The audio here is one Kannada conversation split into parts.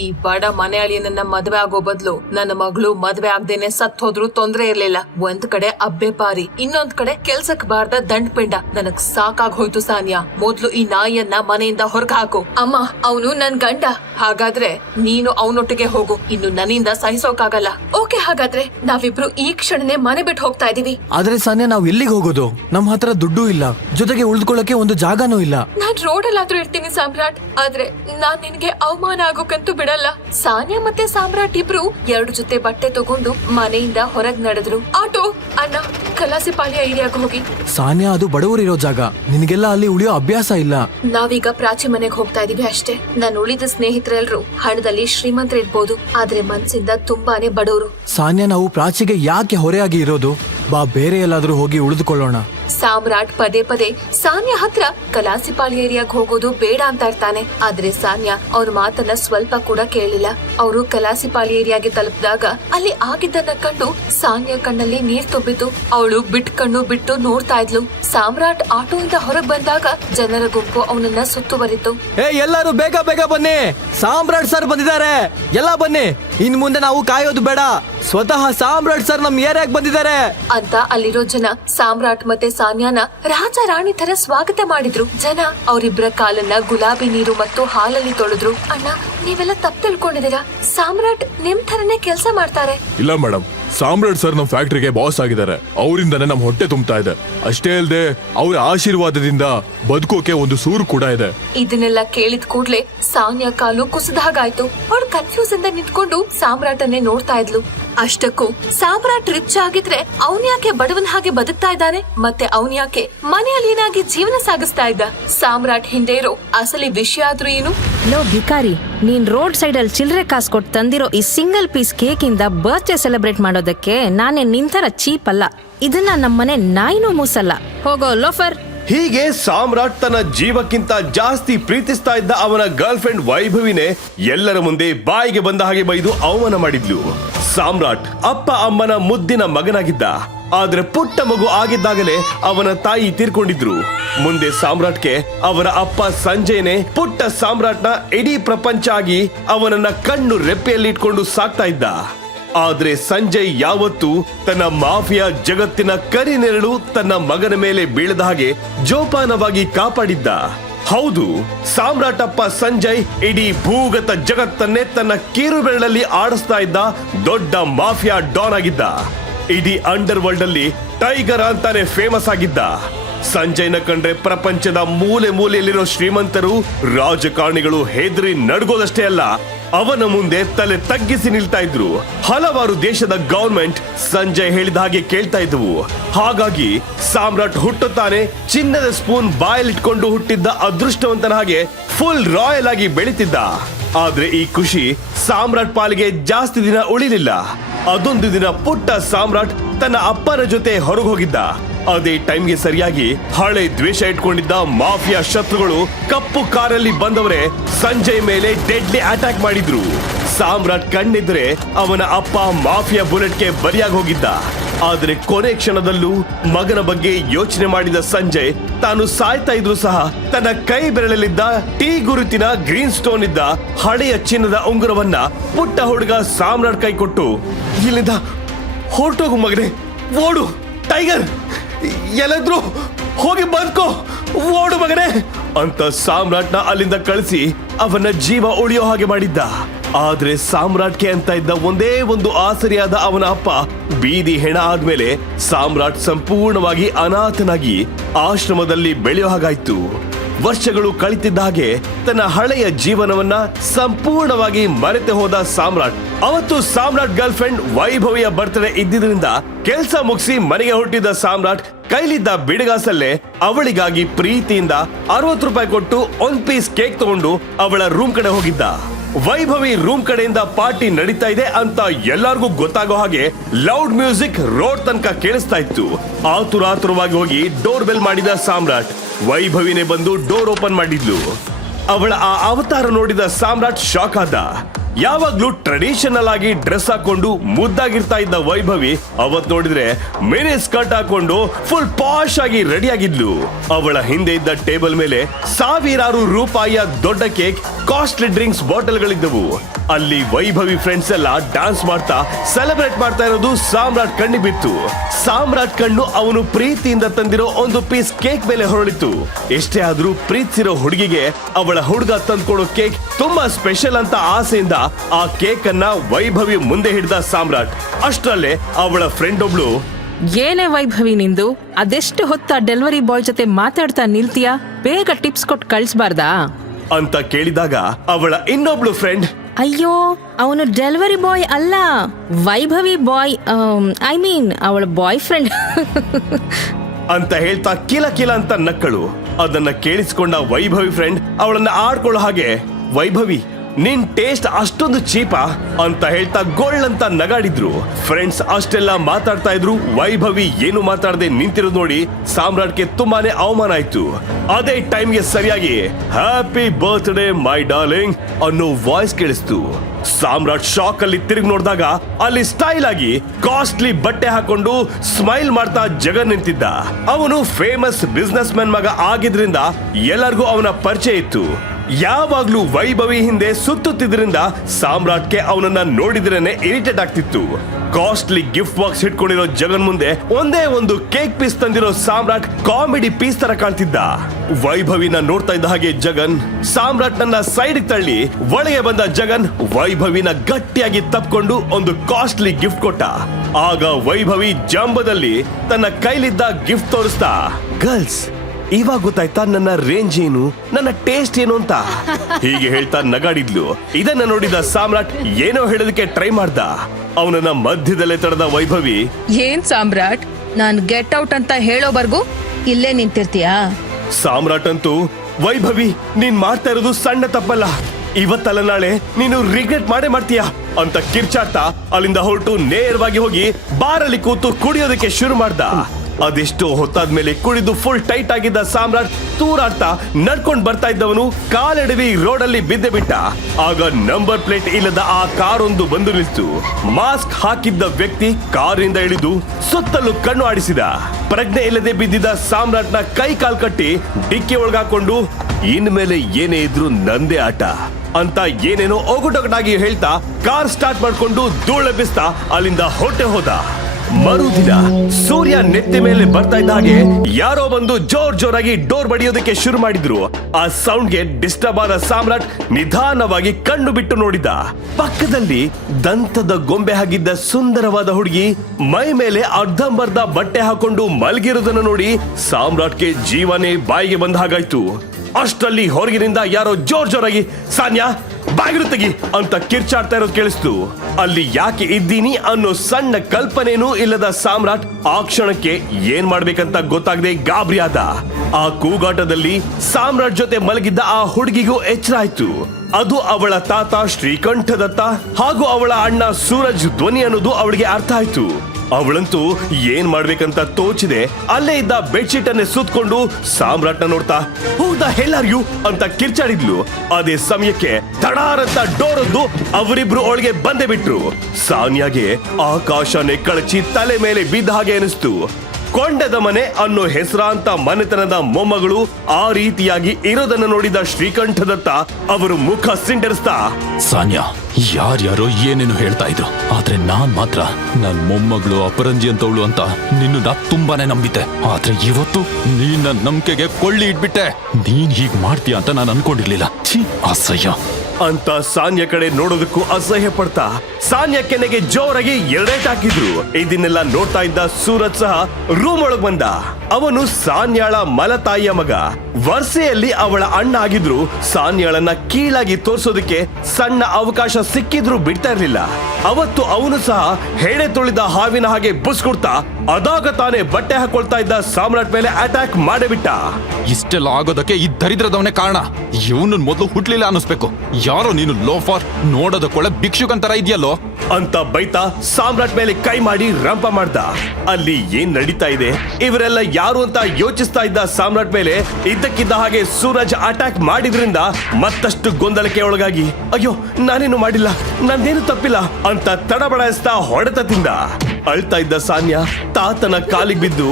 ಈ ಬಡ ಮನೆಯಾಳಿಯನ್ನ ಮದ್ವೆ ಆಗೋ ಬದ್ಲು ನನ್ನ ಮಗಳು ಮದ್ವೆ ಆಗದೇನೆ ಸತ್ ಹೋದ್ರು ತೊಂದ್ರೆ ಇರ್ಲಿಲ್ಲ. ಒಂದ್ ಕಡೆ ಅಬ್ಬೆ ಪಾರಿ, ಇನ್ನೊಂದ್ ಕಡೆ ಕೆಲ್ಸಕ್ ಬಾರ್ದ ದಂಡ್ಪಿಂಡ. ನನಗ್ ಸಾಕಾಗ್ ಹೋಯ್ತು ಸಾನ್ಯಾ. ಮೊದ್ಲು ಈ ನಾಯಿಯನ್ನ ಮನೆಯಿಂದ ಹೊರಗೆ ಹಾಕು. ಅಮ್ಮ, ಅವನು ನನ್ ಗಂಡ. ಹಾಗಾದ್ರೆ ನೀನು ಅವನೊಟ್ಟಿಗೆ ಹೋಗು. ಇನ್ನು ನನ್ನಿಂದ ಸಹಿಸೋಕಾಗಲ್ಲ. ಓಕೆ, ಹಾಗಾದ್ರೆ ನಾವಿಬ್ರು ಈ ಕ್ಷಣನೇ ಮನೆ ಬಿಟ್ಟು ಹೋಗ್ತಾ ಇದೀವಿ. ಆದ್ರೆ ಸಾನ್ಯಾ, ನಾವ್ ಎಲ್ಲಿಗೆ ಹೋಗೋದು? ನಮ್ ಹತ್ರ ದುಡ್ಡು ಇಲ್ಲ, ಜೊತೆಗೆ ಉಳಿದುಕೊಳ್ಳಕ್ಕೆ ಒಂದು ಜಾಗನೂ ಇಲ್ಲ. ನಾನ್ ರೋಡಲ್ಲಾದ್ರೂ ಇರ್ತೀನಿ ಸಾಮ್ರಾಟ್, ಆದ್ರೆ ನಾನ್ ನಿನ್ಗೆ ಅವಮಾನ ಆಗೋಕಂತೂ ಬಿಡಲ್ಲ. ಸಾನ್ಯಾ ಮತ್ತೆ ಸಾಮ್ರಾಟ್ ಇಬ್ರು 2 ಜೊತೆ ಬಟ್ಟೆ ತಗೊಂಡು ಮನೆಯಿಂದ ಹೊರಗ್ ನಡೆದ್ರು. ಆಟೋ ಅಣ್ಣ, ಕಲಾಸಿಪಾಳ್ಯ ಏರಿಯಾಗ ಹೋಗಿ. ಸಾನ್ಯಾ, ಅದು ಬಡವರಿರೋ ಜಾಗ, ನಿನಗೆಲ್ಲ ಅಲ್ಲಿ ಉಳಿಯೋ ಅಭ್ಯಾಸ ಇಲ್ಲ. ನಾವೀಗ ಪ್ರಾಚಿ ಮನೆಗ್ ಹೋಗ್ತಾ ಇದೀವಿ ಅಷ್ಟೇ. ನಾನು ಉಳಿದ ಸ್ನೇಹಿತರೆಲ್ಲರೂ ಹಣದಲ್ಲಿ ಶ್ರೀಮಂತರಿರ್ಬೋದು, ಆದ್ರೆ ಮನ್ಸಿಂದ ತುಂಬಾನೇ ಬಡವರು. ಸಾನ್ಯಾ, ನಾವು ಪ್ರಾಚಿಗೆ ಯಾಕೆ ಹೊರೆಯಾಗಿ ಇರೋದು? ಬಾ, ಬೇರೆ ಎಲ್ಲಾದ್ರೂ ಹೋಗಿ ಉಳಿದುಕೊಳ್ಳೋಣ. ಸಾಮ್ರಾಟ್ ಪದೇ ಪದೇ ಸಾನ್ಯಾ ಹತ್ರ ಕಲಾಸಿಪಾಳ್ಯ ಏರಿಯಾಗ ಹೋಗೋದು ಬೇಡ ಅಂತ ಇರ್ತಾನೆ. ಆದ್ರೆ ಸಾನ್ಯಾ ಅವ್ರ ಮಾತನ್ನ ಸ್ವಲ್ಪ ಕೂಡ ಕೇಳಿಲ್ಲ. ಅವರು ಕಲಾಸಿಪಾಳ್ಯ ಏರಿಯಾಗೆ ತಲುಪಿದಾಗ ಅಲ್ಲಿ ಆಗಿದ್ದನ್ನ ಕಂಡು ಸಾನ್ಯಾ ಕಣ್ಣಲ್ಲಿ ನೀರ್ ತುಂಬಿತು. ಅವಳು ಕಣ್ಣು ಬಿಟ್ಟು ನೋಡ್ತಾ ಇದ್ಲು. ಸಾಮ್ರಾಟ್ ಆಟೋಯಿಂದ ಹೊರಗ್ ಬಂದಾಗ ಜನರ ಗುಂಪು ಅವನನ್ನ ಸುತ್ತುವರಿತು. ಎಲ್ಲರೂ ಬೇಗ ಬೇಗ ಬನ್ನಿ, ಸಾಮ್ರಾಟ್ ಸರ್ ಬಂದಿದ್ದಾರೆ, ಎಲ್ಲ ಬನ್ನಿ. ಇನ್ ಮುಂದೆ ನಾವು ಕಾಯೋದು ಬೇಡ, ಸ್ವತಃ ಸಾಮ್ರಾಟ್ ಸರ್ ನಮ್ ಏರಿಯಾಗ್ ಬಂದಿದ್ದಾರೆ ಅಂತ ಅಲ್ಲಿರೋ ಜನ ಸಾಮ್ರಾಟ್ ಮತ್ತೆ ಸಾನ್ಯಾನ ರಾಜ ರಾಣಿ ತರ ಸ್ವಾಗತ ಮಾಡಿದ್ರು. ಜನ ಅವರಿಬ್ಬರ ಕಾಲನ್ನ ಗುಲಾಬಿ ನೀರು ಮತ್ತು ಹಾಲಲ್ಲಿ ತೊಳೆದ್ರು. ಅಣ್ಣ, ನೀವೆಲ್ಲ ತಪ್ಪು ತಿಳ್ಕೊಂಡಿದ್ದೀರಾ. ಸಾಮ್ರಾಟ್ ನಿಮ್ ತರನೇ ಕೆಲಸ ಮಾಡ್ತಾರೆ. ಇಲ್ಲ ಮೇಡಮ್, ಸಾಮ್ರಾಟ್ ಸರ್ ನಮ್ ಫ್ಯಾಕ್ಟ್ರಿಗೆ ಬಾಸ್ ಆಗಿದ್ದಾರೆ. ಅವರಿಂದಾನೆ ನಮ್ ಹೊಟ್ಟೆ ತುಂಬ್ತಾ ಇದೆ. ಅಷ್ಟೇ ಅಲ್ಲದೆ ಅವರ ಆಶೀರ್ವಾದದಿಂದ ಬದುಕೋಕೆ ಒಂದು ಸೂರು ಕೂಡ ಇದೆ. ಇದನ್ನೆಲ್ಲ ಕೇಳಿದ ಕೂಡ್ಲೆ ಸಾನ್ಯಾ ಕಾಲು ಕುಸಿದ ಹಾಗಾಯ್ತು. ಅವಳು ಕನ್ಫ್ಯೂಸ್ ಇಂದ ನಿಂತ್ಕೊಂಡು ಸಾಮ್ರಾಟನ್ನೇ ನೋಡ್ತಾ ಇದ್ಲು. ಅಷ್ಟಕ್ಕೂ ಸಾಮ್ರಾಟ್ ರಿಚ್ ಆಗಿದ್ರೆ ಅವನ್ ಯಾಕೆ ಬಡವನ್ ಹಾಗೆ ಬದುಕ್ತಾ ಇದ್ದಾನೆ? ಮತ್ತೆ ಅವನ್ ಯಾಕೆ ಮನೆಯಲ್ಲಿನಾಗಿ ಜೀವನ ಸಾಗಿಸ್ತಾ ಇದ್ದ? ಸಾಮ್ರಾಟ್ ಹಿಂದೆ ಇರೋ ಅಸಲಿ ವಿಷಯ ಆದ್ರೂ ಏನು? ಲೋ ಭಿಕಾರಿ, ನೀನ್ ರೋಡ್ ಸೈಡ್ ಅಲ್ಲಿ ಚಿಲ್ಲರೆ ಕಾಸು ಕೊಟ್ಟು ತಂದಿರೋ ಈ ಸಿಂಗಲ್ ಪೀಸ್ ಕೇಕ್ ಇಂದ ಬರ್ತ್ಡೇ ಸೆಲೆಬ್ರೇಟ್ ಮಾಡೋದಕ್ಕೆ ನಾನೇ ನಿಂತರ ಚೀಪ್ ಅಲ್ಲ. ಇದನ್ನ ನಮ್ಮನೆ ನಾಯಿನೂ ಮೂಸಲ್ಲ. ಹೋಗೋ ಲೋಫರ್. ಹೀಗೆ ಸಾಮ್ರಾಟ್ ತನ್ನ ಜೀವಕ್ಕಿಂತ ಜಾಸ್ತಿ ಪ್ರೀತಿಸ್ತಾ ಇದ್ದ ಅವನ ಗರ್ಲ್ ಫ್ರೆಂಡ್ ವೈಭವಿನೇ ಎಲ್ಲರ ಮುಂದೆ ಬಾಯಿಗೆ ಬಂದ ಹಾಗೆ ಬೈದು ಅವಮಾನ ಮಾಡಿದ್ಲು. ಸಾಮ್ರಾಟ್ ಅಪ್ಪ ಅಮ್ಮನ ಮುದ್ದಿನ ಮಗನಾಗಿದ್ದ. ಆದ್ರೆ ಪುಟ್ಟ ಮಗು ಆಗಿದ್ದಾಗಲೇ ಅವನ ತಾಯಿ ತೀರ್ಕೊಂಡಿದ್ರು. ಮುಂದೆ ಸಾಮ್ರಾಟ್ಗೆ ಅವರ ಅಪ್ಪ ಸಂಜಯ್ನೇ ಪುಟ್ಟ ಸಾಮ್ರಾಟ್ನ ಇಡೀ ಪ್ರಪಂಚ ಆಗಿ ಅವನನ್ನ ಕಣ್ಣು ರೆಪ್ಪೆಯಲ್ಲಿ ಇಟ್ಕೊಂಡು ಸಾಕ್ತಾ ಇದ್ದ. ಆದ್ರೆ ಸಂಜಯ್ ಯಾವತ್ತೂ ತನ್ನ ಮಾಫಿಯಾ ಜಗತ್ತಿನ ಕರಿನೆರಳು ತನ್ನ ಮಗನ ಮೇಲೆ ಬೀಳದ ಹಾಗೆ ಜೋಪಾನವಾಗಿ ಕಾಪಾಡಿದ್ದ. ಹೌದು, ಸಾಮ್ರಾಟಪ್ಪ ಸಂಜಯ್ ಇಡೀ ಭೂಗತ ಜಗತ್ತನ್ನೇ ತನ್ನ ಕಿರುಬೆರಳಲ್ಲಿ ಆಡಿಸ್ತಾ ಇದ್ದ ದೊಡ್ಡ ಮಾಫಿಯಾ ಡಾನ್ ಆಗಿದ್ದ. ಇಡೀ ಅಂಡರ್ ವರ್ಲ್ಡ್ ಅಲ್ಲಿ ಟೈಗರ್ ಅಂತಾನೆ ಫೇಮಸ್ ಆಗಿದ್ದ. ಸಂಜಯ್ನ ಕಂಡ್ರೆ ಪ್ರಪಂಚದ ಮೂಲೆ ಮೂಲೆಯಲ್ಲಿರೋ ಶ್ರೀಮಂತರು, ರಾಜಕಾರಣಿಗಳು ಹೆದರಿ ನಡ್ಗೋದಷ್ಟೇ ಅಲ್ಲ, ಅವನ ಮುಂದೆ ತಲೆ ತಗ್ಗಿಸಿ ನಿಲ್ತಾ ಇದ್ರು. ಹಲವಾರು ದೇಶದ ಗವರ್ಮೆಂಟ್ ಸಂಜಯ್ ಹೇಳಿದ ಹಾಗೆ ಕೇಳ್ತಾ ಇದ್ವು. ಹಾಗಾಗಿ ಸಾಮ್ರಾಟ್ ಹುಟ್ಟುತ್ತಾನೆ ಚಿನ್ನದ ಸ್ಪೂನ್ ಬಾಯಲ್ಲಿಟ್ಕೊಂಡು ಹುಟ್ಟಿದ್ದ ಅದೃಷ್ಟವಂತನ ಹಾಗೆ ಫುಲ್ ರಾಯಲ್ ಆಗಿ ಬೆಳೀತಿದ್ದ. ಆದ್ರೆ ಈ ಖುಷಿ ಸಾಮ್ರಾಟ್ ಪಾಲಿಗೆ ಜಾಸ್ತಿ ದಿನ ಉಳಿಲಿಲ್ಲ. ಅದೊಂದು ದಿನ ಪುಟ್ಟ ಸಾಮ್ರಾಟ್ ತನ್ನ ಅಪ್ಪನ ಜೊತೆ ಹೊರಗೆ ಹೋಗಿದ್ದ. ಅದೇ ಟೈಮ್ಗೆ ಸರಿಯಾಗಿ ಹಳೆ ದ್ವೇಷ ಇಟ್ಕೊಂಡಿದ್ದ ಮಾಫಿಯಾ ಶತ್ರುಗಳು ಕಪ್ಪು ಕಾರಲ್ಲಿ ಬಂದವರೇ ಸಂಜಯ್ ಮೇಲೆ ಡೆಡ್ಲಿ ಅಟ್ಯಾಕ್ ಮಾಡಿದ್ರು. ಸಾಮ್ರಾಟ್ ಕಣ್ಣಿದ್ರೆ ಅವನ ಅಪ್ಪ ಮಾಫಿಯಾ ಬುಲೆಟ್ಗೆ ಬಲಿಯಾಗಿ ಹೋಗಿದ್ದ. ಆದ್ರೆ ಕೊನೆ ಕ್ಷಣದಲ್ಲೂ ಮಗನ ಬಗ್ಗೆ ಯೋಚನೆ ಮಾಡಿದ ಸಂಜಯ್ ತಾನು ಸಾಯ್ತಾ ಇದ್ರು ಸಹ ತನ್ನ ಕೈ ಬೆರಳಲ್ಲಿದ್ದ ಟೀ ಗುರುತಿನ ಗ್ರೀನ್ ಸ್ಟೋನ್ ಇದ್ದ ಹಳೆಯ ಚಿನ್ನದ ಉಂಗುರವನ್ನ ಪುಟ್ಟ ಹುಡುಗ ಸಾಮ್ರಾಟ್ ಕೈ ಕೊಟ್ಟು, ಇಲ್ಲಿಂದ ಹೊರಟೋಗು ಮಗನೇ, ಓಡು ಟೈಗರ್, ಎಲ್ಲಾದ್ರೂ ಹೋಗಿ ಬದುಕೋ, ಓಡು ಮಗನೇ ಅಂತ ಸಾಮ್ರಾಟ್ನ ಅಲ್ಲಿಂದ ಕಳಿಸಿ ಅವನ ಜೀವ ಉಳಿಯೋ ಹಾಗೆ ಮಾಡಿದ್ದ. ಆದ್ರೆ ಸಾಮ್ರಾಟ್ಗೆ ಅಂತ ಇದ್ದ ಒಂದೇ ಒಂದು ಆಸರಿಯಾದ ಅವನ ಅಪ್ಪ ಬೀದಿ ಹೆಣ ಆದ್ಮೇಲೆ ಸಾಮ್ರಾಟ್ ಸಂಪೂರ್ಣವಾಗಿ ಅನಾಥನಾಗಿ ಆಶ್ರಮದಲ್ಲಿ ಬೆಳೆಯೋ ಹಾಗಾಯ್ತು. ವರ್ಷಗಳು ಕಳಿತಿದ್ದ ಹಾಗೆ ತನ್ನ ಹಳೆಯ ಜೀವನವನ್ನ ಸಂಪೂರ್ಣವಾಗಿ ಮರೆತು ಹೋದ ಸಾಮ್ರಾಟ್. ಅವತ್ತು ಸಾಮ್ರಾಟ್ ಗರ್ಲ್ ಫ್ರೆಂಡ್ ವೈಭವಿಯ ಬರ್ತ್ಡೇ ಇದ್ದಿದ್ರಿಂದ ಕೆಲ್ಸ ಮುಗಿಸಿ ಮನೆಗೆ ಹೊರಟಿದ್ದ ಸಾಮ್ರಾಟ್ ಕೈಲಿದ್ದ ಬಿಡಿಗಾಸಲ್ಲೇ ಅವಳಿಗಾಗಿ ಪ್ರೀತಿಯಿಂದ 60 ರೂಪಾಯಿ ಕೊಟ್ಟು 1 ಪೀಸ್ ಕೇಕ್ ತಗೊಂಡು ಅವಳ ರೂಮ್ ಕಡೆ ಹೋಗಿದ್ದ. ವೈಭವಿ ರೂಮ್ ಕಡೆಯಿಂದ ಪಾರ್ಟಿ ನಡೀತಾ ಇದೆ ಅಂತ ಎಲ್ಲರಿಗೂ ಗೊತ್ತಾಗೋ ಹಾಗೆ ಲೌಡ್ ಮ್ಯೂಸಿಕ್ ರೋಡ್ ತನಕ ಕೇಳಿಸ್ತಾ ಇತ್ತು. ಆತುರಾತುರವಾಗಿ ಹೋಗಿ ಡೋರ್ ಬೆಲ್ ಮಾಡಿದ ಸಾಮ್ರಾಟ್. ವೈಭವಿನೇ ಬಂದು ಡೋರ್ ಓಪನ್ ಮಾಡಿದ್ಲು. ಅವಳ ಆ ಅವತಾರ ನೋಡಿದ ಸಾಮ್ರಾಟ್ ಶಾಕ್ ಆದ. ಯಾವಾಗ್ಲೂ ಟ್ರೆಡಿಷನಲ್ ಆಗಿ ಡ್ರೆಸ್ ಹಾಕೊಂಡು ಮುದ್ದಾಗಿರ್ತಾ ಇದ್ದ ವೈಭವಿ ಅವತ್ ನೋಡಿದ್ರೆ ಮಿನಿ ಸ್ಕರ್ಟ್ ಹಾಕೊಂಡು ಫುಲ್ ಪಾಶ್ ಆಗಿ ರೆಡಿ ಆಗಿದ್ಲು. ಅವಳ ಹಿಂದೆ ಇದ್ದ ಟೇಬಲ್ ಮೇಲೆ ಸಾವಿರಾರು ರೂಪಾಯಿಯ ದೊಡ್ಡ ಕೇಕ್, ಕಾಸ್ಟ್ಲಿ ಡ್ರಿಂಕ್ಸ್ ಬಾಟಲ್ಗಳಿದ್ದವು. ಅಲ್ಲಿ ವೈಭವಿ ಫ್ರೆಂಡ್ಸ್ ಎಲ್ಲ ಡ್ಯಾನ್ಸ್ ಮಾಡ್ತಾ ಸೆಲೆಬ್ರೇಟ್ ಮಾಡ್ತಾ ಇರೋದು ಸಾಮ್ರಾಟ್ ಕಣ್ಣಿಗೆ ಬಿತ್ತು. ಸಾಮ್ರಾಟ್ ಕಣ್ಣು ಅವನು ಪ್ರೀತಿಯಿಂದ ತಂದಿರೋ ಒಂದು ಪೀಸ್ ಕೇಕ್ ಮೇಲೆ ಹೊರಳಿತು. ಎಷ್ಟೇ ಆದ್ರೂ ಪ್ರೀತಿಸಿರೋ ಹುಡುಗಿಗೆ ಅವಳ ಹುಡುಗ ತಂದ್ಕೊಡೋ ಕೇಕ್ ತುಂಬಾ ಸ್ಪೆಷಲ್ ಅಂತ ಆಸೆಯಿಂದ ಆ ಕೇಕ್ ಅನ್ನ ವೈಭವಿ ಮುಂದೆ ಹಿಡಿದ ಸಾಮ್ರಾಟ್. ಅಷ್ಟರಲ್ಲೇ ಅವಳ ಫ್ರೆಂಡ್ ಒಬ್ಳು, ಏನೇ ವೈಭವಿ ನಿಂದು, ಅದೆಷ್ಟು ಹೊತ್ತ ಡೆಲಿವರಿ ಬಾಯ್ ಜೊತೆ ಮಾತಾಡ್ತಾ ನಿಲ್ತೀಯಾ? ಬೇಗ ಟಿಪ್ಸ್ ಕೊಟ್ಟು ಕಳಿಸ್ಬಾರ್ದಾ ಅಂತ ಕೇಳಿದಾಗ ಅವಳ ಇನ್ನೊಬ್ಳು ಫ್ರೆಂಡ್, ಅಯ್ಯೋ ಅವನು ಡೆಲಿವರಿ ಬಾಯ್ ಅಲ್ಲ, ವೈಭವಿ ಬಾಯ್, ಐ ಮೀನ್ ಅವಳ ಬಾಯ್ ಫ್ರೆಂಡ್ ಅಂತ ಹೇಳ್ತಾ ಕಿಲ ಕಿಲ ಅಂತ ನಕ್ಕಳು. ಅದನ್ನ ಕೇಳಿಸ್ಕೊಂಡ ವೈಭವಿ ಫ್ರೆಂಡ್ ಅವಳನ್ನ ಆಡ್ಕೊಳ್ಳೋ ಹಾಗೆ, ವೈಭವಿ ನಿನ್ ಟೇಸ್ಟ್ ಅಷ್ಟೊಂದು ಚೀಪಾ ಅಂತ ಹೇಳ್ತಾ ಗೋಳ್ಳಂತ ನಗಾಡಿದ್ರು. ಫ್ರೆಂಡ್ಸ್ ಅಷ್ಟೆಲ್ಲ ಮಾತಾಡ್ತಾ ಇದ್ರು, ವೈಭವಿ ಏನು ಮಾತಾಡದೆ ನಿಂತಿರೋದು ನೋಡಿ ಸಾಮ್ರಾಟ್ಗೆ ತುಂಬಾನೇ ಅವಮಾನ ಆಯ್ತು. ಅದೇ ಟೈಮ್ಗೆ ಸರಿಯಾಗಿ ಹ್ಯಾಪಿ ಬರ್ತ್ಡೇ ಮೈ ಡಾರ್ಲಿಂಗ್ ಅನ್ನೋ ವಾಯ್ಸ್ ಕೇಳಿಸ್ತು. ಸಾಮ್ರಾಟ್ ಶಾಕ್ ಅಲ್ಲಿ ತಿರುಗಿ ನೋಡಿದಾಗ ಅಲ್ಲಿ ಸ್ಟೈಲ್ ಆಗಿ ಕಾಸ್ಟ್ಲಿ ಬಟ್ಟೆ ಹಾಕೊಂಡು ಸ್ಮೈಲ್ ಮಾಡ್ತಾ ಜಗನ್ ನಿಂತಿದ್ದ. ಅವನು ಫೇಮಸ್ ಬಿಸ್ನೆಸ್ ಮ್ಯಾನ್ ಮಗ ಆಗಿದ್ರಿಂದ ಎಲ್ಲರಿಗೂ ಅವನ ಪರಿಚಯ ಇತ್ತು. ಯಾವಾಗ್ಲೂ ವೈಭವಿ ಹಿಂದೆ ಸುತ್ತುತ್ತಿದ್ರಿಂದ ಸಾಮ್ರಾಟ್ಗೆ ಅವನನ್ನ ನೋಡಿದ್ರೇನೆ ಇರಿಟೇಟ್ ಆಗ್ತಿತ್ತು. ಕಾಸ್ಟ್ಲಿ ಗಿಫ್ಟ್ ಬಾಕ್ಸ್ ಇಟ್ಕೊಂಡಿರೋ ಜಗನ್ ಮುಂದೆ ಒಂದೇ ಒಂದು ಕೇಕ್ ಪೀಸ್ ತಂದಿರೋ ಸಾಮ್ರಾಟ್ ಕಾಮಿಡಿ ಪೀಸ್ ತರ ಕಾಣ್ತಿದ್ದ. ವೈಭವಿನ ನೋಡ್ತಾ ಇದ್ದ ಹಾಗೆ ಜಗನ್ ಸಾಮ್ರಾಟ್ ನನ್ನ ಸೈಡ್ ತಳ್ಳಿ ಒಳಗೆ ಬಂದ ಜಗನ್ ವೈಭವಿನ ಗಟ್ಟಿಯಾಗಿ ತಪ್ಕೊಂಡು ಒಂದು ಕಾಸ್ಟ್ಲಿ ಗಿಫ್ಟ್ ಕೊಟ್ಟ. ಆಗ ವೈಭವಿ ಜಂಬದಲ್ಲಿ ತನ್ನ ಕೈಲಿದ್ದ ಗಿಫ್ಟ್ ತೋರಿಸ್ತಾ, ಗರ್ಲ್ಸ್ ಇವಾಗ ಗೊತ್ತಾಯ್ತಾ ನನ್ನ ರೇಂಜ್ ಏನು, ನನ್ನ ಟೇಸ್ಟ್ ಏನು ಅಂತ ಹೀಗೆ ಹೇಳ್ತಾ ನಗಾಡಿದ್ಲು. ಇದನ್ನ ನೋಡಿದ ಸಾಮ್ರಾಟ್ ಏನೋ ಹೇಳೋದಕ್ಕೆ ಟ್ರೈ ಮಾಡ್ದ. ಅವನನ್ನ ಮಧ್ಯದಲ್ಲೇ ತಡೆದ ವೈಭವಿ, ಏನ್ ಸಾಮ್ರಾಟ್, ನಾನ್ ಗೆಟ್ ಔಟ್ ಅಂತ ಹೇಳೋವರೆಗೂ ಇಲ್ಲೇ ನಿಂತಿರ್ತೀಯಾ? ಸಾಮ್ರಾಟ್ ಅಂತೂ, ವೈಭವಿ ನೀನ್ ಮಾಡ್ತಾ ಇರೋದು ಸಣ್ಣ ತಪ್ಪಲ್ಲ, ಇವತ್ತಲ್ಲ ನಾಳೆ ನೀನು ರಿಗ್ರೆಟ್ ಮಾಡೇ ಮಾಡ್ತೀಯಾ ಅಂತ ಕಿರ್ಚಾಡ್ತಾ ಅಲ್ಲಿಂದ ಹೊರಟು ನೇರವಾಗಿ ಹೋಗಿ ಬಾರಲ್ಲಿ ಕೂತು ಕುಡಿಯೋದಕ್ಕೆ ಶುರು ಮಾಡ್ದ. ಅದೆಷ್ಟೋ ಹೊತ್ತಾದ್ಮೇಲೆ ಕುಡಿದು ಫುಲ್ ಟೈಟ್ ಆಗಿದ್ದ ಸಾಮ್ರಾಟ್ ತೂರಾಡ್ತಾ ನಡ್ಕೊಂಡ್ ಬರ್ತಾ ಇದ್ದವನು ಕಾಲೆಡವಿ ರೋಡಲ್ಲಿ ಬಿದ್ದೆ ಬಿಟ್ಟ. ಆಗ ನಂಬರ್ ಪ್ಲೇಟ್ ಇಲ್ಲದ ಆ ಕಾರೊಂದು ಬಂದು ನಿಲ್ತು. ಮಾಸ್ಕ್ ಹಾಕಿದ್ದ ವ್ಯಕ್ತಿ ಕಾರಿನಿಂದ ಇಳಿದು ಸುತ್ತಲೂ ಕಣ್ಣು ಆಡಿಸಿದ. ಪ್ರಜ್ಞೆ ಇಲ್ಲದೆ ಬಿದ್ದಿದ್ದ ಸಾಮ್ರಾಟ್ನ ಕೈ ಕಾಲ್ ಕಟ್ಟಿ ಡಿಕ್ಕಿ ಒಳಗಾಕೊಂಡು, ಇನ್ಮೇಲೆ ಏನೇ ಇದ್ರು ನಂದೇ ಆಟ ಅಂತ ಏನೇನೋ ಒಗುಟೊಗಟಾಗಿ ಹೇಳ್ತಾ ಕಾರ್ ಸ್ಟಾರ್ಟ್ ಮಾಡ್ಕೊಂಡು ಧೂಳೆಬ್ಬಿಸ್ತಾ ಅಲ್ಲಿಂದ ಹೊರಟೆ ಹೋದ. ಮರುದಿನ ಸೂರ್ಯ ನೆತ್ತಿ ಮೇಲೆ ಬರ್ತಾ ಇದ್ದ ಹಾಗೆ ಯಾರೋ ಬಂದು ಜೋರಾಗಿ ಡೋರ್ ಬಡಿಯೋದಕ್ಕೆ ಶುರು ಮಾಡಿದ್ರು. ಆ ಸೌಂಡ್ಗೆ ಡಿಸ್ಟರ್ಬ್ ಆದ ಸಾಮ್ರಾಟ್ ನಿಧಾನವಾಗಿ ಕಣ್ಣು ಬಿಟ್ಟು ನೋಡಿದ. ಪಕ್ಕದಲ್ಲಿ ದಂತದ ಗೊಂಬೆ ಆಗಿದ್ದ ಸುಂದರವಾದ ಹುಡುಗಿ ಮೈ ಮೇಲೆ ಅರ್ಧಂಬರ್ಧ ಬಟ್ಟೆ ಹಾಕೊಂಡು ಮಲಗಿರೋದನ್ನ ನೋಡಿ ಸಾಮ್ರಾಟ್ಗೆ ಜೀವನೇ ಬಾಯಿಗೆ ಬಂದ ಹಾಗಾಯ್ತು. ಅಷ್ಟರಲ್ಲಿ ಹೊರಗಿನಿಂದ ಯಾರೋ ಜೋರಾಗಿ ಸಾನ್ಯಾ ಬಾಗಿಲು ತೆಗಿ ಅಂತ ಕಿರ್ಚಾಡ್ತಾ ಇರೋದು ಕೇಳಿಸ್ತು. ಅಲ್ಲಿ ಯಾಕೆ ಇದ್ದೀನಿ ಅನ್ನೋ ಸಣ್ಣ ಕಲ್ಪನೆನೂ ಇಲ್ಲದ ಸಾಮ್ರಾಟ್ ಆ ಕ್ಷಣಕ್ಕೆ ಏನ್ ಮಾಡ್ಬೇಕಂತ ಗೊತ್ತಾಗದೆ ಗಾಬರಿ ಆದ. ಆ ಕೂಗಾಟದಲ್ಲಿ ಸಾಮ್ರಾಟ್ ಜೊತೆ ಮಲಗಿದ್ದ ಆ ಹುಡುಗಿಗೂ ಎಚ್ಚರ ಆಯ್ತು. ಅದು ಅವಳ ತಾತ ಶ್ರೀಕಂಠದತ್ತ ಹಾಗೂ ಅವಳ ಅಣ್ಣ ಸೂರಜ್ ಧ್ವನಿ ಅನ್ನೋದು ಅವಳಿಗೆ ಅರ್ಥ ಆಯ್ತು. ಅವಳಂತೂ ಏನ್ ಮಾಡ್ಬೇಕಂತ ತೋಚಿದೆ ಅಲ್ಲೇ ಇದ್ದ ಬೆಡ್ಶೀಟ್ ಅನ್ನೇ ಸುತ್ಕೊಂಡು ಸಾಮ್ರಾಟ್ನ ನೋಡ್ತಾ who the hell are you ಅಂತ ಕಿರ್ಚಾಡಿದ್ಲು. ಅದೇ ಸಮಯಕ್ಕೆ ತಡಾರಂತ ಡೋರದ್ದು ಅವರಿಬ್ರು ಒಳಗೆ ಬಂದೇ ಬಿಟ್ರು. ಸಾನ್ಯಾಗೆ ಆಕಾಶನೇ ಕಳಚಿ ತಲೆ ಮೇಲೆ ಬಿದ್ದ ಹಾಗೆ ಅನಿಸ್ತು. ಕೊಂಡದ ಮನೆ ಅನ್ನೋ ಹೆಸರಾಂತ ಮನೆತನದ ಮೊಮ್ಮಗಳು ಆ ರೀತಿಯಾಗಿ ಇರೋದನ್ನ ನೋಡಿದ ಶ್ರೀಕಂಠದತ್ತ ಅವರು ಮುಖ ಸಿಂಡರಿಸ್ತಾ, ಸಾನ್ಯಾ ಯಾರ್ಯಾರೋ ಏನೇನು ಹೇಳ್ತಾ ಇದ್ರು, ಆದ್ರೆ ನಾನ್ ಮಾತ್ರ ನನ್ ಮೊಮ್ಮಗಳು ಅಪರಂಜಿ ಅಂತವಳು ಅಂತ ನಿನ್ನ ತುಂಬಾನೇ ನಂಬಿದ್ದೆ. ಆದ್ರೆ ಇವತ್ತು ನೀನ್ ನನ್ ನಂಬಿಕೆಗೆ ಕೊಳ್ಳಿ ಇಟ್ಬಿಟ್ಟೆ. ನೀನ್ ಹೀಗ್ ಮಾಡ್ತೀಯ ಅಂತ ನಾನು ಅನ್ಕೊಂಡಿರ್ಲಿಲ್ಲ. ಛೀ, ಅಸಹ್ಯ ಅಂತ ಸಾನ್ಯಾ ಕಡೆ ನೋಡೋದಕ್ಕೂ ಅಸಹ್ಯ ಪಡ್ತಾ ಸಾನ್ಯಾ ಕೆನೆಗೆ ಜೋರಾಗಿ ಎರಡೇಟ್ ಹಾಕಿದ್ರು. ಇದನ್ನೆಲ್ಲ ನೋಡ್ತಾ ಇದ್ದ ಸೂರಜ್ ಸಹ ರೂಮ್ ಒಳಗ್ ಬಂದ. ಅವನು ಸಾನ್ಯಾಳ ಮಲತಾಯಿಯ ಮಗ. ವರ್ಷೆಯಲ್ಲಿ ಅವಳ ಅಣ್ಣ ಆಗಿದ್ರು ಸಾನ್ಯಾಳನ್ನ ಕೀಳಾಗಿ ತೋರ್ಸೋದಕ್ಕೆ ಸಣ್ಣ ಅವಕಾಶ ಸಿಕ್ಕಿದ್ರು ಬಿಡ್ತಾ ಇರ್ಲಿಲ್ಲ. ಅವತ್ತು ಅವನು ಸಹ ಹೆಡೆ ತುಳಿದ ಹಾವಿನ ಹಾಗೆ ಬುಸ್ಕೊಡ್ತಾ ಅದಾಗ ತಾನೇ ಬಟ್ಟೆ ಹಾಕೊಳ್ತಾ ಇದ್ದ ಸಾಮ್ರಾಟ್ ಮೇಲೆ ಅಟ್ಯಾಕ್ ಮಾಡೇಬಿಟ್ಟ. ಇಷ್ಟೆಲ್ಲ ಆಗೋದಕ್ಕೆ ಈ ದರಿದ್ರದವನೇ ಕಾರಣ. ಇವನು ಮೊದಲು ಹುಟ್ಲಿಲ್ಲ ಅನ್ನಿಸ್ಬೇಕು. ಯಾರೋ ನೀನು ಲೋಫರ್, ನೋಡೋದಕ್ಕೊಳ್ಳೆ ಭಿಕ್ಷುಕಂತರ ಇದೆಯಲ್ಲೋ. ಅಂತ ಬೈತಾ ಸಾಮ್ರಾಟ್ ಮೇಲೆ ಕೈ ಮಾಡಿ ರಂಪ ಮಾಡ್ದ. ಅಲ್ಲಿ ಏನ್ ನಡೀತಾ ಇದೆ, ಇವರೆಲ್ಲ ಯಾರು ಅಂತ ಯೋಚಿಸ್ತಾ ಇದ್ದ ಸಾಮ್ರಾಟ್ ಮೇಲೆ ಇದ್ದಕ್ಕಿದ್ದ ಹಾಗೆ ಸೂರಜ್ ಅಟ್ಯಾಕ್ ಮಾಡಿದ್ರಿಂದ ಮತ್ತಷ್ಟು ಗೊಂದಲಕ್ಕೆ ಒಳಗಾಗಿ ಅಯ್ಯೋ ನಾನೇನು ಮಾಡಿಲ್ಲ, ನಂದೇನು ತಪ್ಪಿಲ್ಲ ಅಂತ ತಡಬಡಾಯಿಸ್ತಾ ಹೊಡೆತ ತಿಂದ. ಅಳ್ತಾ ಇದ್ದ ಸಾನ್ಯಾ ತಾತನ ಕಾಲಿಗೆ ಬಿದ್ದು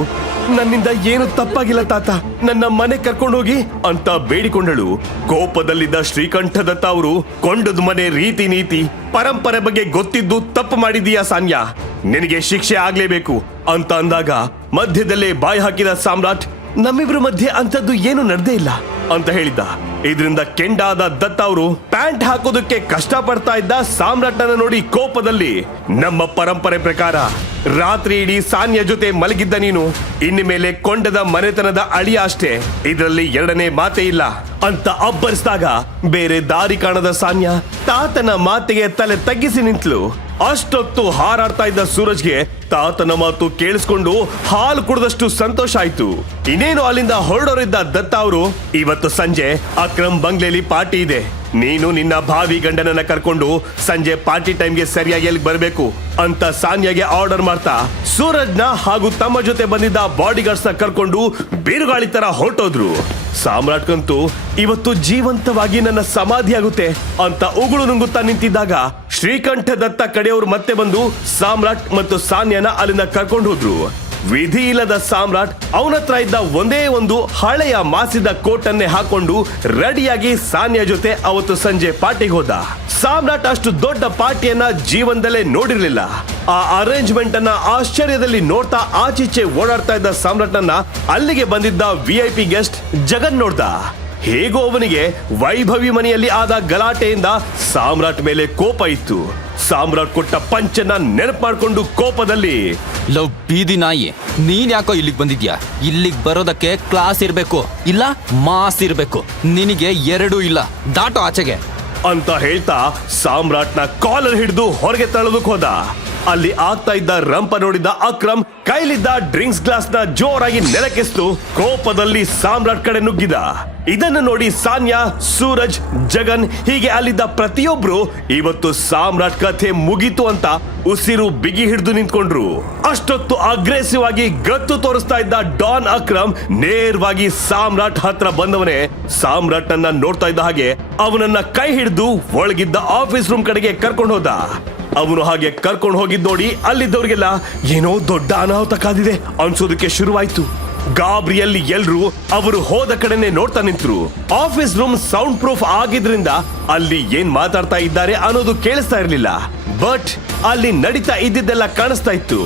ನನ್ನಿಂದ ಏನು ತಪ್ಪಾಗಿಲ್ಲ ತಾತ, ನನ್ನ ಮನೆ ಕರ್ಕೊಂಡೋಗಿ ಅಂತ ಬೇಡಿಕೊಂಡಳು. ಕೋಪದಲ್ಲಿದ್ದ ಶ್ರೀಕಂಠದತ್ತ ಅವರು ಕೊಂಡದ ಮನೆ ರೀತಿ ನೀತಿ ಪರಂಪರೆ ಬಗ್ಗೆ ಗೊತ್ತಿದ್ದು ತಪ್ಪು ಮಾಡಿದೀಯಾ ಸಾನ್ಯಾ, ನಿನಗೆ ಶಿಕ್ಷೆ ಆಗ್ಲೇಬೇಕು ಅಂತ ಅಂದಾಗ ಮಧ್ಯದಲ್ಲೇ ಬಾಯಿ ಹಾಕಿದ ಸಾಮ್ರಾಟ್ ನಮ್ಮಿಬ್ರ ಮಧ್ಯೆ ಅಂತದ್ದು ಏನು ನಡೆದೇ ಇಲ್ಲ ಅಂತ ಹೇಳಿದ್ದ. ಇದರಿಂದ ಕೆಂಡಾದ ದತ್ತ ಅವರು ಪ್ಯಾಂಟ್ ಹಾಕೋದಕ್ಕೆ ಕಷ್ಟ ಪಡ್ತಾ ಇದ್ದ ಸಾಮ್ರಾಟ್ನ ನೋಡಿ ಕೋಪದಲ್ಲಿ ನಮ್ಮ ಪರಂಪರೆ ಪ್ರಕಾರ ರಾತ್ರಿ ಇಡೀ ಸಾನ್ಯಾ ಜೊತೆ ಮಲಗಿದ್ದ ನೀನು ಇನ್ನು ಮೇಲೆ ಕೊಂಡದ ಮನೆತನದ ಅಳಿಯ ಅಷ್ಟೇ, ಇದರಲ್ಲಿ ಎರಡನೇ ಮಾತೇ ಇಲ್ಲ ಅಂತ ಅಬ್ಬರಿಸಿದಾಗ ಬೇರೆ ದಾರಿ ಕಾಣದ ಸಾನ್ಯಾ ತಾತನ ಮಾತಿಗೆ ತಲೆ ತಗ್ಗಿಸಿ ನಿಂತ್ಲು. ಅಷ್ಟೊತ್ತು ಹಾರಾಡ್ತಾ ಇದ್ದ ಸೂರಜ್ಗೆ ತಾತನ ಮಾತು ಕೇಳಿಸ್ಕೊಂಡು ಹಾಲು ಕುಡಿದಷ್ಟು ಸಂತೋಷ ಆಯ್ತು. ಇನ್ನೇನು ಅಲ್ಲಿಂದ ಹೊರಡೋರಿದ್ದ ದತ್ತ ಅವರು ಇವತ್ತು ಸಂಜೆ ಅಕ್ರಮ್ ಬಂಗ್ಲೆಲಿ ಪಾರ್ಟಿ ಇದೆ, ನೀನು ನಿನ್ನ ಭಾವಿ ಗಂಡನನ್ನ ಕರ್ಕೊಂಡು ಸಂಜೆ ಪಾರ್ಟಿ ಟೈಮ್ಗೆ ಸರಿಯಾಗಿ ಎಲ್ಲಿ ಬರಬೇಕು ಅಂತ ಸಾನ್ಯಾಗೆ ಆರ್ಡರ್ ಮಾಡ್ತಾ ಸೂರಜ್ನ ಹಾಗೂ ತಮ್ಮ ಜೊತೆ ಬಂದಿದ್ದ ಬಾಡಿಗಾರ್ಡ್ಸ್ ನ ಕರ್ಕೊಂಡು ಬಿರುಗಾಳಿ ತರ ಹೊರಟೋದ್ರು. ಸಾಮ್ರಾಟ್ಗಂತೂ ಇವತ್ತು ಜೀವಂತವಾಗಿ ನನ್ನ ಸಮಾಧಿ ಆಗುತ್ತೆ ಅಂತ ಉಗುಳು ನುಂಗುತ್ತಾ ನಿಂತಿದ್ದಾಗ ಶ್ರೀಕಂಠ ದತ್ತ ಕಡೆಯವರು ಮತ್ತೆ ಬಂದು ಸಾಮ್ರಾಟ್ ಮತ್ತು ಸಾನ್ಯಾನ ಅಲ್ಲಿಂದ ಕರ್ಕೊಂಡು ಹೋದ್ರು. ವಿಧಿ ಇಲ್ಲದ ಸಾಮ್ರಾಟ್ ಅವನತ್ರ ಇದ್ದ ಒಂದೇ ಒಂದು ಹಳೆಯ ಮಾಸಿದ ಕೋಟ್ ಅನ್ನೇ ಹಾಕೊಂಡು ರೆಡಿಯಾಗಿ ಸಾನ್ಯಾ ಜೊತೆ ಅವತ್ತು ಸಂಜೆ ಪಾರ್ಟಿಗೆ ಹೋದ. ಸಾಮ್ರಾಟ್ ಅಷ್ಟು ದೊಡ್ಡ ಪಾರ್ಟಿಯನ್ನ ಜೀವನದಲ್ಲೇ ನೋಡಿರ್ಲಿಲ್ಲ. ಆ ಅರೇಂಜ್ಮೆಂಟ್ ಅನ್ನ ಆಶ್ಚರ್ಯದಲ್ಲಿ ನೋಡ್ತಾ ಆಚೀಚೆ ಓಡಾಡ್ತಾ ಇದ್ದ ಸಾಮ್ರಾಟ್ನನ್ನ ಅಲ್ಲಿಗೆ ಬಂದಿದ್ದ VIP ಗೆಸ್ಟ್ ಜಗನ್ ನೋಡ್ದ. ಹೇಗೋ ಅವನಿಗೆ ವೈಭವಿ ಮನೆಯಲ್ಲಿ ಆದ ಗಲಾಟೆಯಿಂದ ಸಾಮ್ರಾಟ್ ಮೇಲೆ ಕೋಪ ಇತ್ತು. ಸಾಮ್ರಾಟ್ ಕೊಟ್ಟ ಪಂಚನ್ನ ನೆನಪು ಮಾಡ್ಕೊಂಡು ಕೋಪದಲ್ಲಿ ಲವ್ ಬೀದಿ ನಾಯಿ, ನೀನ್ ಯಾಕೋ ಇಲ್ಲಿಗೆ ಬಂದಿದ್ಯಾ? ಇಲ್ಲಿಗೆ ಬರೋದಕ್ಕೆ ಕ್ಲಾಸ್ ಇರ್ಬೇಕು, ಇಲ್ಲ ಮಾಸ್ ಇರ್ಬೇಕು, ನಿನಗೆ ಎರಡೂ ಇಲ್ಲ, ದಾಟೋ ಆಚೆಗೆ ಅಂತ ಹೇಳ್ತಾ ಸಾಮ್ರಾಟ್ನ ಕಾಲರ್ ಹಿಡಿದು ಹೊರಗೆ ತಳ್ಳೋದಕ್ಕೆ ಹೋದ. ಅಲ್ಲಿ ಆಗ್ತಾ ಇದ್ದ ರಂಪ ನೋಡಿದ ಅಕ್ರಮ್ ಕೈಲಿದ್ದ ಡ್ರಿಂಕ್ಸ್ ಗ್ಲಾಸ್ ನ ಜೋರಾಗಿ ನೆಲಕ್ಕೆಸ್ತು ಕೋಪದಲ್ಲಿ ಸಾಮ್ರಾಟ್ ಕಡೆ ನುಗ್ಗಿದ. ಇದನ್ನು ನೋಡಿ ಸಾನ್ಯಾ, ಸೂರಜ್, ಜಗನ್ ಹೀಗೆ ಅಲ್ಲಿದ್ದ ಪ್ರತಿಯೊಬ್ರು ಇವತ್ತು ಸಾಮ್ರಾಟ್ ಕಥೆ ಮುಗೀತು ಅಂತ ಉಸಿರು ಬಿಗಿ ಹಿಡಿದು ನಿಂತ್ಕೊಂಡ್ರು. ಅಷ್ಟೊತ್ತು ಅಗ್ರೆಸಿವ್ ಆಗಿ ಗತ್ತು ತೋರಿಸ್ತಾ ಇದ್ದ ಡಾನ್ ಅಕ್ರಮ್ ನೇರವಾಗಿ ಸಾಮ್ರಾಟ್ ಹತ್ರ ಬಂದವನೇ ಸಾಮ್ರಾಟ್ ನನ್ನ ನೋಡ್ತಾ ಇದ್ದ ಹಾಗೆ ಅವನನ್ನ ಕೈ ಹಿಡಿದು ಒಳಗಿದ್ದ ಆಫೀಸ್ ರೂಮ್ ಕಡೆಗೆ ಕರ್ಕೊಂಡು ಹೋದ. ಅವನು ಹಾಗೆ ಕರ್ಕೊಂಡು ಹೋಗಿದ್ ನೋಡಿ ಅಲ್ಲಿದ್ದವ್ರಿಗೆಲ್ಲ ಏನೋ ದೊಡ್ಡ ಅನಾಹುತ ಕಾದಿದೆ ಅನ್ಸೋದಕ್ಕೆ ಶುರುವಾಯ್ತು. ಗಾಬರಿಯಲ್ಲಿ ಎಲ್ರು ಅವರು ಹೋದ ಕಡೆನೆ ನೋಡ್ತಾ ನಿಂತ್ರು. ಆಫೀಸ್ ರೂಮ್ ಸೌಂಡ್ ಪ್ರೂಫ್ ಆಗಿದ್ರಿಂದ ಅಲ್ಲಿ ಏನ್ ಮಾತಾಡ್ತಾ ಇದ್ದಾರೆ ಅನ್ನೋದು ಕೇಳಿಸ್ತಾ ಇರ್ಲಿಲ್ಲ. ಬಟ್ ಅಲ್ಲಿ ನಡೀತಾ ಇದ್ದಿದ್ದೆಲ್ಲ ಕಾಣಿಸ್ತಾ ಇತ್ತು.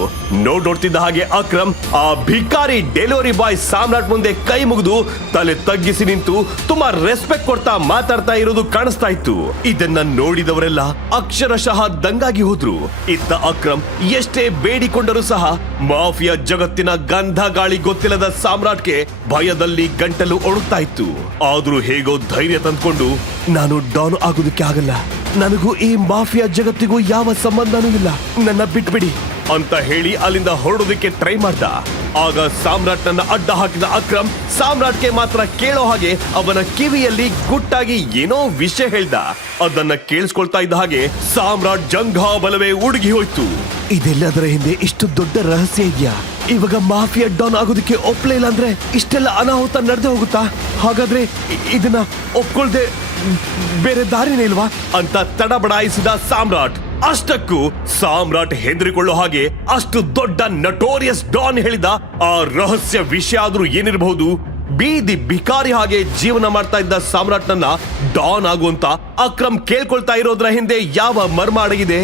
ನೋಡ್ತಿದ್ದ ಹಾಗೆ ಅಕ್ರಮ್ ಆ ಭಿಕಾರಿ ಡೆಲಿವರಿ ಬಾಯ್ ಸಾಮ್ರಾಟ್ ಮುಂದೆ ಕೈ ಮುಗಿದು ತಲೆ ತಗ್ಗಿಸಿ ನಿಂತು ತುಂಬಾ ರೆಸ್ಪೆಕ್ಟ್ ಕೊಡ್ತಾ ಮಾತಾಡ್ತಾ ಇರೋದು ಕಾಣಿಸ್ತಾ ಇತ್ತು. ಇದನ್ನ ನೋಡಿದವರೆಲ್ಲ ಅಕ್ಷರಶಃ ದಂಗಾಗಿ ಹೋದ್ರು. ಇದ್ದ ಅಕ್ರಮ್ ಎಷ್ಟೇ ಬೇಡಿಕೊಂಡರೂ ಸಹ ಮಾಫಿಯಾ ಜಗತ್ತಿನ ಗಂಧ ಗಾಳಿ ಗೊತ್ತಿಲ್ಲದ ಸಾಮ್ರಾಟ್ಗೆ ಭಯದಲ್ಲಿ ಗಂಟಲು ಒಣಗ್ತಾ ಇತ್ತು. ಆದ್ರೂ ಹೇಗೋ ಧೈರ್ಯ ತಂದ್ಕೊಂಡು ನಾನು ಡಾನ್ ಆಗೋದಕ್ಕೆ ಆಗಲ್ಲ, ನನಗೂ ಈ ಮಾಫಿಯಾ ಜಗತ್ತಿಗೂ ಯಾವ ಸಂಬಂಧನೂ ಇಲ್ಲ, ನನ್ನ ಬಿಟ್ಬಿಡಿ ಅಂತ ಹೇಳಿ ಅಲ್ಲಿಂದ ಹೊರಡೋದಕ್ಕೆ ಟ್ರೈ ಮಾಡ್ದ. ಆಗ ಸಾಮ್ರಾಟ್ ನನ್ನ ಅಡ್ಡ ಹಾಕಿದ ಅಕ್ರಮ್ ಸಾಮ್ರಾಟ್ಗೆ ಮಾತ್ರ ಕೇಳೋ ಹಾಗೆ ಅವನ ಕಿವಿಯಲ್ಲಿ ಗುಟ್ಟಾಗಿ ಏನೋ ವಿಷಯ ಹೇಳ್ದ. ಅದನ್ನ ಕೇಳಿಸ್ಕೊಳ್ತಾ ಇದ್ದ ಹಾಗೆ ಸಾಮ್ರಾಟ್ ಜಂಘಾ ಬಲವೇ ಉಡುಗಿ ಹೋಯ್ತು. ಇದೆಲ್ಲದರ ಹಿಂದೆ ಇಷ್ಟು ದೊಡ್ಡ ರಹಸ್ಯ ಇದೆಯಾ? ಇವಾಗ ಮಾಫಿಯಾ ಡಾನ್ ಆಗೋದಕ್ಕೆ ಒಪ್ಲೇ ಇಲ್ಲ ಅಂದ್ರೆ ಇಷ್ಟೆಲ್ಲ ಅನಾಹುತ ನಡೆದೇ ಹೋಗುತ್ತಾ? ಹಾಗಾದ್ರೆ ಇದನ್ನ ಒಪ್ಕೊಳ್ದೆ ಬೇರೆ ದಾರಿನೇ ಇಲ್ವಾ ಅಂತ ತಡಬಡಾಯಿಸಿದ ಸಾಮ್ರಾಟ್. ಅಷ್ಟಕ್ಕೂ ಸಾಮ್ರಾಟ್ ಹೆದರಿಕೊಳ್ಳೋ ಹಾಗೆ ಅಷ್ಟು ದೊಡ್ಡ ನಟೋರಿಯಸ್ ಡಾನ್ ಹೇಳಿದ ಆ ರಹಸ್ಯ ವಿಷಯ ಆದ್ರೂ ಏನಿರಬಹುದು? ಬೀದಿ ಭಿಕಾರಿ ಹಾಗೆ ಜೀವನ ಮಾಡ್ತಾ ಇದ್ದ ಸಾಮ್ರಾಟ್ ನನ್ನ ಡಾನ್ ಆಗುವಂತ ಅಕ್ರಮ್ ಕೇಳ್ಕೊಳ್ತಾ ಇರೋದ್ರ ಹಿಂದೆ ಯಾವ ಮರ್ಮ ಅಡಗಿದೆ?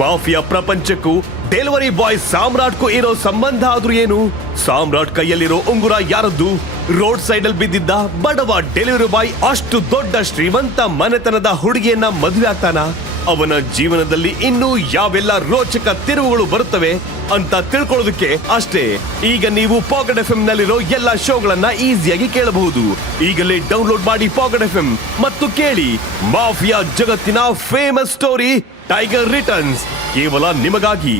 ಮಾಫಿಯಾ ಪ್ರಪಂಚಕ್ಕೂ ಡೆಲಿವರಿ ಬಾಯ್ ಸಾಮ್ರಾಟ್ಗೂ ಇರೋ ಸಂಬಂಧ ಆದ್ರೂ ಏನು? ಸಾಮ್ರಾಟ್ ಕೈಯಲ್ಲಿರೋ ಉಂಗುರ ಯಾರದ್ದು? ರೋಡ್ ಸೈಡ್ ಅಲ್ಲಿ ಬಿದ್ದಿದ್ದ ಬಡವ ಡೆಲಿವರಿ ಬಾಯ್ ಅಷ್ಟು ದೊಡ್ಡ ಶ್ರೀಮಂತ ಮನೆತನದ ಹುಡುಗಿಯನ್ನ ಮದುವೆ ಆಗ್ತಾನ? ಅವನ ಜೀವನದಲ್ಲಿ ಇನ್ನೂ ಯಾವೆಲ್ಲ ರೋಚಕ ತಿರುವುಗಳು ಬರುತ್ತವೆ ಅಂತ ತಿಳ್ಕೊಳ್ಳೋದಕ್ಕೆ ಅಷ್ಟೇ ಈಗ ನೀವು ಪಾಕೆಟ್ FM ನಲ್ಲಿರೋ ಎಲ್ಲಾ ಶೋಗಳನ್ನ ಈಸಿಯಾಗಿ ಕೇಳಬಹುದು. ಈಗಲೇ ಡೌನ್ಲೋಡ್ ಮಾಡಿ ಪಾಕೆಟ್ FM ಮತ್ತು ಕೇಳಿ ಮಾಫಿಯಾ ಜಗತ್ತಿನ ಫೇಮಸ್ ಸ್ಟೋರಿ ಟೈಗರ್ ರಿಟರ್ನ್ಸ್ ಕೇವಲ ನಿಮಗಾಗಿ.